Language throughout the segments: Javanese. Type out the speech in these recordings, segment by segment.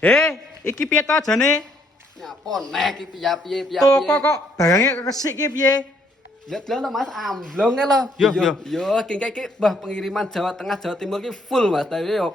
Iki piye to jane? Nyapa nek iki piye. Toko kok barangnya kesik ki piye? Lihat lho Mas, amblong lho. Yo, iki Mbah pengiriman Jawa Tengah, Jawa Timur iki full Mas. Tapi yo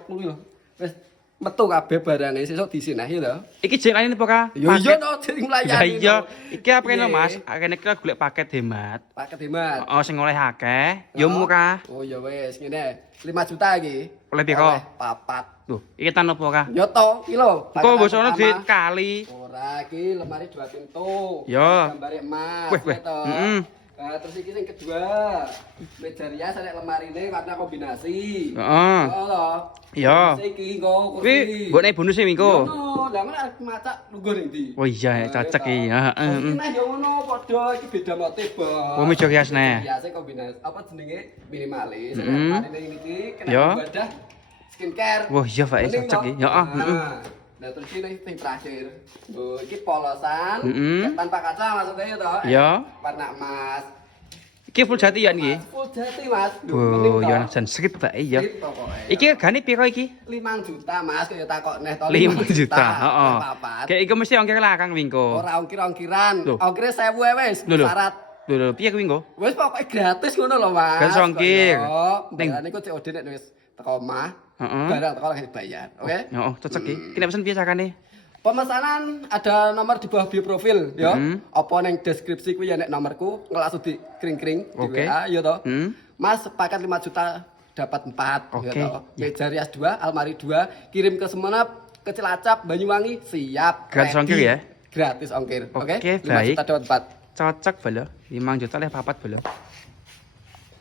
wis metu kabeh barange sesuk disinahi lho. Iki jenenge apa ka? Yo iya to jadi melayani. Iya, iki apa kene Mas? Kene kita golek paket hemat. Paket hemat. Oh, sing oleh akeh, yo murah. Oh ya wis ngene. 5 juta iki. Oleh piro? Papat. Tuh, iki tan apa ka? Yo to, iki lho. Kok bosono dikali. Ora, iki lemari 2 pintu. Yo. Gambare emas. Weh. Nah, terus iki sing kedua, meja rias ada lemarine warna kombinasi. Heeh. Oh, Iya. Iki kok Kuwi mbok nek bonus e mingko. Ngono, lah ngono arep macak lungguh ning ndi? Oh iya, cocok iki. Heeh. Iki nek yo ngono padha iki beda motif, Bang. Oh, meja rias ne. Riase kombinasi apa jenenge minimalis. Heeh. Marine iki kena Yo. ibadah skincare. Wah, iya Pak, cocok iki. Heeh, heeh. Nah, terus ini yang terakhir. Oh, ini polosan tanpa kaca maksudnya toh. Iya. Warna emas. Iki full jati ya iki? Full jati, Mas. Oh, ya jan strip Pak, iya. Iki regane piro iki? 5 juta, Mas. Kaya takok neh to 5 juta, heeh. Papat. Kayak iki mesti ongkir lakang wingko. Ora ongkir-ongkiran. Loh. Ongkire 1000 wis. Lho. Syarat. Lho, piye kuwi wingko? Wis pokoke gratis ngono lho, Mas. Gratis ongkir. Ning niku COD nek wis teko omah. Heeh. Barang teko langsung dibayar. Oke? Heeh, cocok iki. Ki nek pesen piye carane? Pemesanan ada nomor di bawah bio profil ya. Apa neng deskripsi kuwi ya nek nomorku langsung di kring-kring di Oke. WA ya toh. Mas paket 5 juta dapat 4 Oke. ya toh. Meja rias 2, almari 2, kirim ke Semenep, ke Cilacap, Banyuwangi, siap. Gratis ready. ongkir ya? Gratis ongkir. Oke. Oke, 5 baik. juta dapat 4. Cocok bolo. 5 juta leh papat bolo.